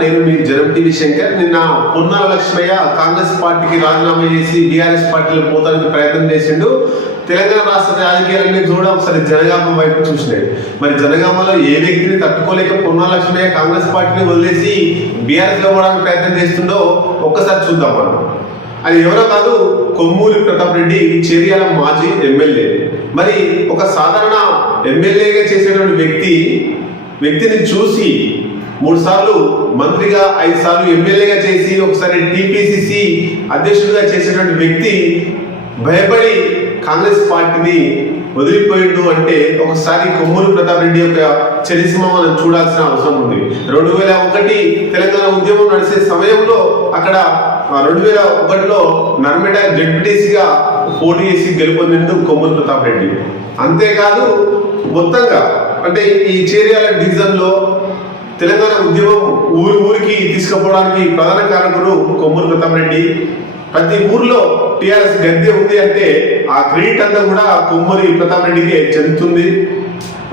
నేను మీ జనం శంకర్. నిన్న పొన్నాల లక్ష్మయ్య కాంగ్రెస్ పార్టీకి రాజీనామా చేసి బీఆర్ఎస్ పార్టీలో పోతానికి ప్రయత్నం చేసిండు. తెలంగాణ రాష్ట్ర రాజకీయాలన్నీ చూడ ఒకసారి జనగామ వైపు చూసినాయి. మరి జనగామలో ఏ వ్యక్తిని తట్టుకోలేక పొన్నాల లక్ష్మయ్య కాంగ్రెస్ పార్టీని వదిలేసి బీఆర్ఎస్లో పోవడానికి ప్రయత్నం చేస్తుండో ఒక్కసారి చూద్దాం మనం. అది ఎవరో కాదు కొమ్మూరి ప్రతాప్ రెడ్డి చేరియాల మాజీ ఎమ్మెల్యే. మరి ఒక సాధారణ ఎమ్మెల్యేగా చేసేటువంటి వ్యక్తి వ్యక్తిని చూసి మూడు సార్లు మంత్రిగా ఐదు సార్లు ఎమ్మెల్యేగా చేసి ఒకసారి టిపిసిసి అధ్యక్షుడిగా చేసినటువంటి వ్యక్తి భయపడి కాంగ్రెస్ పార్టీని వదిలిపోయిండు అంటే ఒకసారి కొమ్మూరు ప్రతాప్ రెడ్డి యొక్క చరిత్ర మనం చూడాల్సిన అవసరం ఉంది. రెండు వేల ఒకటి తెలంగాణ ఉద్యమం నడిచే సమయంలో అక్కడ రెండు వేల ఒకటిలో నర్మేడ జడ్పీటీసీగా పోటీ చేసి గెలుపొందిండు కొమ్మూరు ప్రతాప్ రెడ్డి. అంతేకాదు మొత్తంగా అంటే ఈ చేరియాల డివిజన్లో తెలంగాణ ఉద్యమం ఊరి ఊరికి తీసుకుపోవడానికి ప్రధాన కారకుడు కొమ్మూరు ప్రతాప్ రెడ్డి ప్రతి ఊర్లో టిఆర్ఎస్ గద్దె ఉంది అంటే ఆ క్రెడిట్ అంతా కూడా కొమ్మూరి ప్రతాప్ రెడ్డికి చెందుతుంది.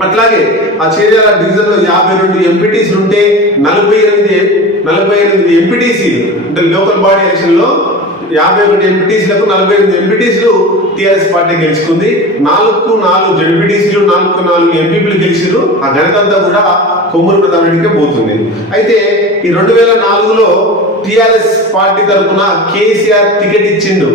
అట్లాగే ఆ చేరియాల డివిజన్లో యాభై రెండు ఎంపీటీసీలు ఉంటే నలభై ఎనిమిది నలభై ఎనిమిది ఎంపీటీసీ అంటే లోకల్ బాడీ ఎలక్షన్లో యాభై ఒకటి ఎంపీటీసీలకు నలభై ఎనిమిది ఎంపీటీసీలు టీఆర్ఎస్ పార్టీ గెలుచుకుంది. నాలుగు నాలుగు ఎంపీటీసీలు నాలుగు నాలుగు ఎంపీలు గెలిచిరు ఆ ఘనత అంతా కూడా కొమ్మూరు ప్రధాన రెడ్డికే పోతుంది. అయితే ఈ రెండు వేల నాలుగులో టిఆర్ఎస్ పార్టీ తరఫున కేసీఆర్ టికెట్ ఇచ్చిండు.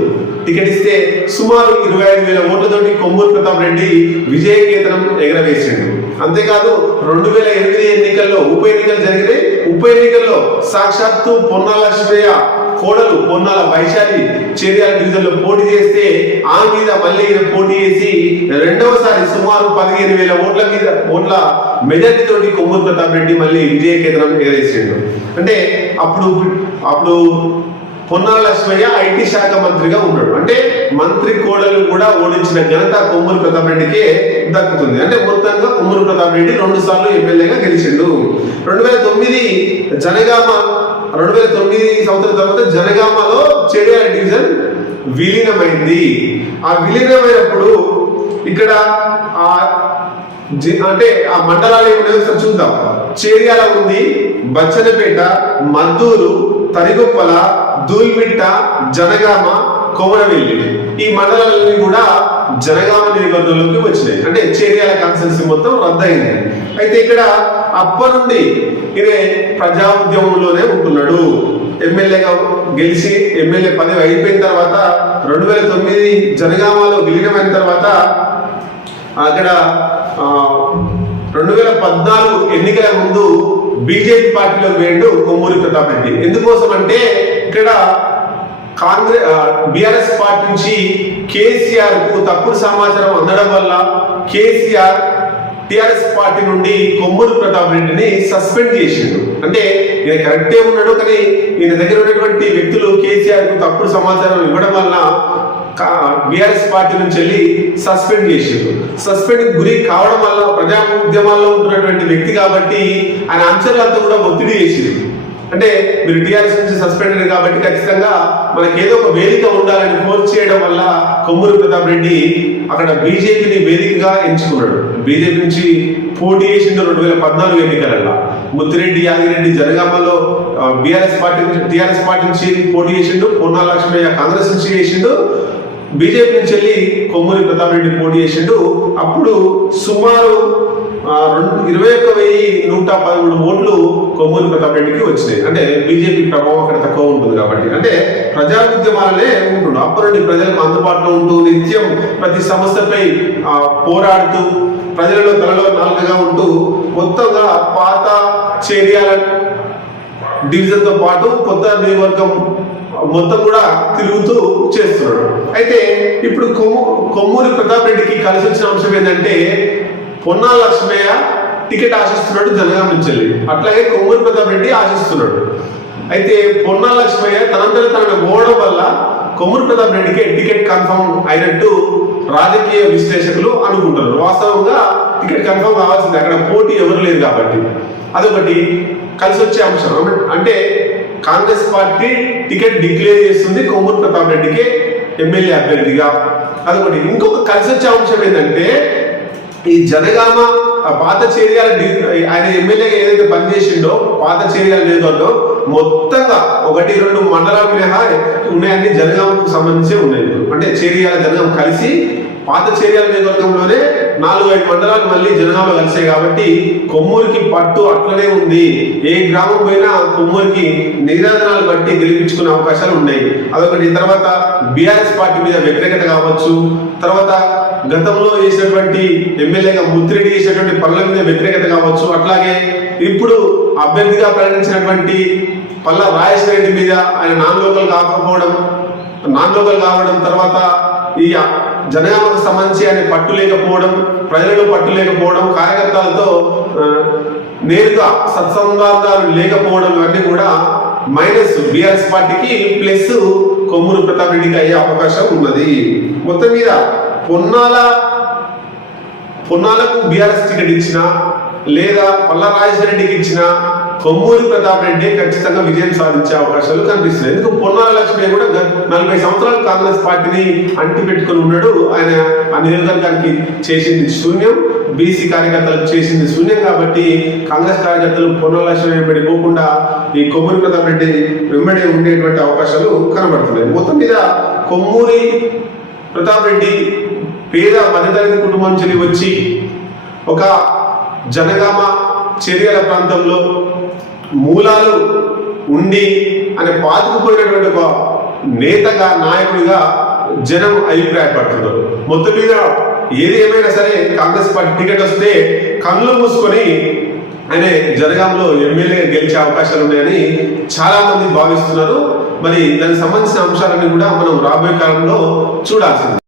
టికెట్ ఇస్తే సుమారు ఇరవై ఐదు వేల ఓట్లతోటి కొమ్మూరు ప్రతాప్ రెడ్డి విజయ కేతనం ఎగరవేసిండు. అంతేకాదు రెండు వేల ఎనిమిది ఎన్నికల్లో ఉప ఎన్నికలు జరిగినాయి. ఉప ఎన్నికల్లో సాక్షాత్తు పొన్నాలక్ష్మయ్య కోడలు పొన్నాల వైశాలి చేరియాల డివిజన్ పోటీ చేస్తే ఆ మీద మళ్ళీ పోటీ చేసి రెండవసారి సుమారు పదిహేను వేల ఓట్ల మీద ఓట్ల మెజార్టీ తోటి కొమ్మూరు ప్రతాప్ రెడ్డి మళ్ళీ విజయ కేంద్రం ఎగరేసిండు. అంటే అప్పుడు అప్పుడు పొన్నాల లక్ష్మయ్య ఐటీ శాఖ మంత్రిగా ఉన్నాడు. అంటే మంత్రి కోడలు కూడా ఓడించిన ఘనత కొమ్మూరు ప్రతాప్ రెడ్డికి దక్కుతుంది. అంటే మొత్తంగా కొమ్మూరు ప్రతాప్ రెడ్డి రెండు సార్లు ఎమ్మెల్యేగా గెలిచిండు. రెండు వేల తొమ్మిది జనగామ రెండు వేల సంవత్సరం తర్వాత జనగామలో చెడియాల డివిజన్ విలీనమైంది. ఆ విలీనమైనప్పుడు ఇక్కడ ఆ అంటే ఆ మండలాలు ఏమి చూద్దాం. చేరియాల ఉంది బచ్చనపేట మద్దూరు తరిగొప్పల దూల్మిట్ట జనగామ కొమరవెల్లి. ఈ మండలాలన్నీ కూడా జనగామ నియోజకవర్గంలోకి వచ్చినాయి. అంటే చేరియాల కాన్స్టెన్సీ మొత్తం రద్దయింది. అయితే ఇక్కడ అప్పటి నుండి ఇదే ప్రజా ఉద్యమంలోనే ఉంటున్నాడు. ఎమ్మెల్యేగా గెలిచి ఎమ్మెల్యే పదవి అయిపోయిన తర్వాత రెండు వేల తొమ్మిది జనగామలో విలీనమైన తర్వాత అక్కడ రెండు వేల పద్నాలుగు ఎన్నికల ముందు బీజేపీ పార్టీలో వేడు కొమ్మూరి ప్రతాప్ రెడ్డి. ఎందుకోసం అంటే ఇక్కడ కాంగ్రెస్ బీఆర్ఎస్ పార్టీ నుంచి కేసీఆర్కు తప్పుడు సమాచారం అందడం వల్ల కేసీఆర్ టిఆర్ఎస్ పార్టీ నుండి కొమ్మూరు ప్రతాప్ రెడ్డిని సస్పెండ్ చేసిండు. అంటే ఈయన కరెక్టే ఉన్నాడు కానీ ఈయన దగ్గర ఉన్నటువంటి వ్యక్తులు కేసీఆర్కు తప్పుడు సమాచారం ఇవ్వడం వల్ల బీఆర్ఎస్ పార్టీ నుంచి వెళ్ళి సస్పెండ్ చేసిండు. సస్పెండ్ గురి కావడం వల్ల ప్రజా ఉద్యమాల్లో ఉన్నటువంటి వ్యక్తి కాబట్టి ఆయన అంచనాలతో కూడా ఒత్తిడి చేసింది అంటే మీరు టీఆర్ఎస్ నుంచి సస్పెండెడ్ కాబట్టి ఖచ్చితంగా మనకి ఏదో ఒక వేదిక ఉండాలని ఫోర్స్ చేయడం వల్ల కొమ్మూరు ప్రతాప్ రెడ్డి అక్కడ బీజేపీని వేదికగా ఎంచుకున్నాడు. బీజేపీ నుంచి పోటీ చేసిండు రెండు వేల పద్నాలుగు ఎన్నికలలో. ముత్తిరెడ్డి యాదిరెడ్డి జనగామలో బీఆర్ఎస్ పార్టీ నుంచి టీఆర్ఎస్ పార్టీ నుంచి పోటీ చేసిండు పొన్నాల లక్ష్మయ్య కాంగ్రెస్ నుంచి చేసిండు. బీజేపీ నుంచి వెళ్ళి కొమ్మూరి ప్రతాప్ రెడ్డి పోటీ చేసిండు. అప్పుడు సుమారు రెండు ఇరవై ఒక్క వెయ్యి నూట పదమూడు ఓట్లు కొవ్వూరు ప్రతాప్ రెడ్డికి వచ్చినాయి. అంటే బీజేపీ ప్రభావం అక్కడ తక్కువ ఉంటుంది కాబట్టి. అంటే ప్రజా ఉద్యమాలనే ఉంటుండు. అప్పటి నుండి ప్రజలకు అందుబాటులో ఉంటూ నిత్యం ప్రతి సమస్యపై పోరాడుతూ ప్రజలలో తలలో నాలుకగా ఉంటూ మొత్తంగా పాత చేరియాల డివిజన్తో పాటు కొత్త నియోజకవర్గం మొత్తం కూడా తిరుగుతూ చేస్తున్నాడు. అయితే ఇప్పుడు కొమ్ము కొమ్మూరి ప్రతాప్ రెడ్డికి కలిసి వచ్చిన అంశం ఏంటంటే పొన్నాల లక్ష్మయ్య టికెట్ ఆశిస్తున్నాడు జనగాం నుంచి వెళ్ళి. అట్లాగే కొమ్మూరు ప్రతాప్ రెడ్డి ఆశిస్తున్నాడు. అయితే పొన్నా లక్ష్మయ్య తనంతట తనను పోవడం వల్ల కొమ్మూరు ప్రతాప్ రెడ్డికి టికెట్ కన్ఫర్మ్ అయినట్టు రాజకీయ విశ్లేషకులు అనుకుంటారు వాస్తవంగా టికెట్ కన్ఫర్మ్ కావాల్సింది. అక్కడ పోటీ ఎవరు లేరు కాబట్టి. అదొకటి. కలిసి వచ్చే అంశం. అంటే కాంగ్రెస్ పార్టీ టికెట్ డిక్లేర్ చేస్తుంది కొమ్మూరు ప్రతాప్ రెడ్డికి ఎమ్మెల్యే అభ్యర్థిగా. అదొకటి. ఇంకొక కలిసి వచ్చే అంశం ఏంటంటే ఈ జనగామ పాత చేరియాల ఆయన ఎమ్మెల్యేగా ఏదైతే పనిచేసిండో పాత చేరియాల నియోజకవర్గం మొత్తంగా ఒకటి రెండు మండలాలు మినహా ఉన్నాయన్నీ జనగాంకు సంబంధించి ఉన్నాయి. అంటే చేరియాల జనగాం కలిసి పాత చర్యల నియోజకవర్గంలోనే నాలుగు ఐదు మండలాలు మళ్ళీ జనాభా కలిసాయి కాబట్టి కొమ్మూరికి పట్టు అట్లనే ఉంది. ఏ గ్రామం పోయినా కొమ్మూరికి నిరాధనాలు బట్టి గెలిపించుకునే అవకాశాలు ఉన్నాయి. అదొకటి. తర్వాత బీఆర్ఎస్ పార్టీ మీద వ్యతిరేకత కావచ్చు. తర్వాత గతంలో చేసినటువంటి ఎమ్మెల్యేగా ముత్తిరెడ్డి చేసినటువంటి పనుల మీద వ్యతిరేకత కావచ్చు. అట్లాగే ఇప్పుడు అభ్యర్థిగా ప్రకటించినటువంటి పల్ల రాజేశ్వర రెడ్డి మీద ఆయన నాన్ లోకల్ కాకపోవడం నాన్ లోకల్ కావడం తర్వాత ఈ జనగామకు సంబంధించి ఆయన పట్టు లేకపోవడం ప్రజలను పట్టు లేకపోవడం కార్యకర్తలతో నేరుగా సత్సంబంధాలు లేకపోవడం ఇవన్నీ కూడా మైనస్ బీఆర్ఎస్ పార్టీకి ప్లస్ కొమ్మూరు ప్రతాప్ రెడ్డికి అయ్యే అవకాశం ఉన్నది. మొత్తం మీద పొన్నాల పొన్నాలకు బీఆర్ఎస్ టికెట్ ఇచ్చిన లేదా పల్లా రాజశేఖర రెడ్డికి ఇచ్చిన కొమ్మూరి ప్రతాప్ రెడ్డి ఖచ్చితంగా విజయం సాధించే అవకాశాలు కనిపిస్తున్నాయి. ఎందుకు? పొన్నాల లక్ష్మి కూడా నలభై సంవత్సరాలు కాంగ్రెస్ పార్టీని అంటి పెట్టుకుని ఉన్నాడు. ఆయన ఆ నియోజకవర్గానికి చేసింది శూన్యం. బీసీ కార్యకర్తలకు చేసింది శూన్యం కాబట్టి కాంగ్రెస్ కార్యకర్తలు పొన్నాల లక్ష్మి వెంబడి పోకుండా ఈ కొమ్మూరి ప్రతాప్ రెడ్డి వెంబడి ఉండేటువంటి అవకాశాలు కనబడుతున్నాయి. మొత్తం మీద కొమ్మూరి ప్రతాప్ రెడ్డి పేద మధ్యతరగతి కుటుంబం నుంచి వచ్చి ఒక జనగామ చర్యల ప్రాంతంలో మూలాలు ఉండి అని పాతుకుపోయినటువంటి ఒక నేతగా నాయకుడిగా జనం అభిప్రాయపడుతున్నారు. మొత్తం మీద ఏది ఏమైనా సరే కాంగ్రెస్ పార్టీ టికెట్ వస్తే కళ్ళు మూసుకొని ఆయన జనగాంలో ఎమ్మెల్యే గెలిచే అవకాశాలు ఉన్నాయని చాలా మంది భావిస్తున్నారు. మరి దానికి సంబంధించిన అంశాలన్నీ కూడా మనం రాబోయే కాలంలో చూడాల్సింది.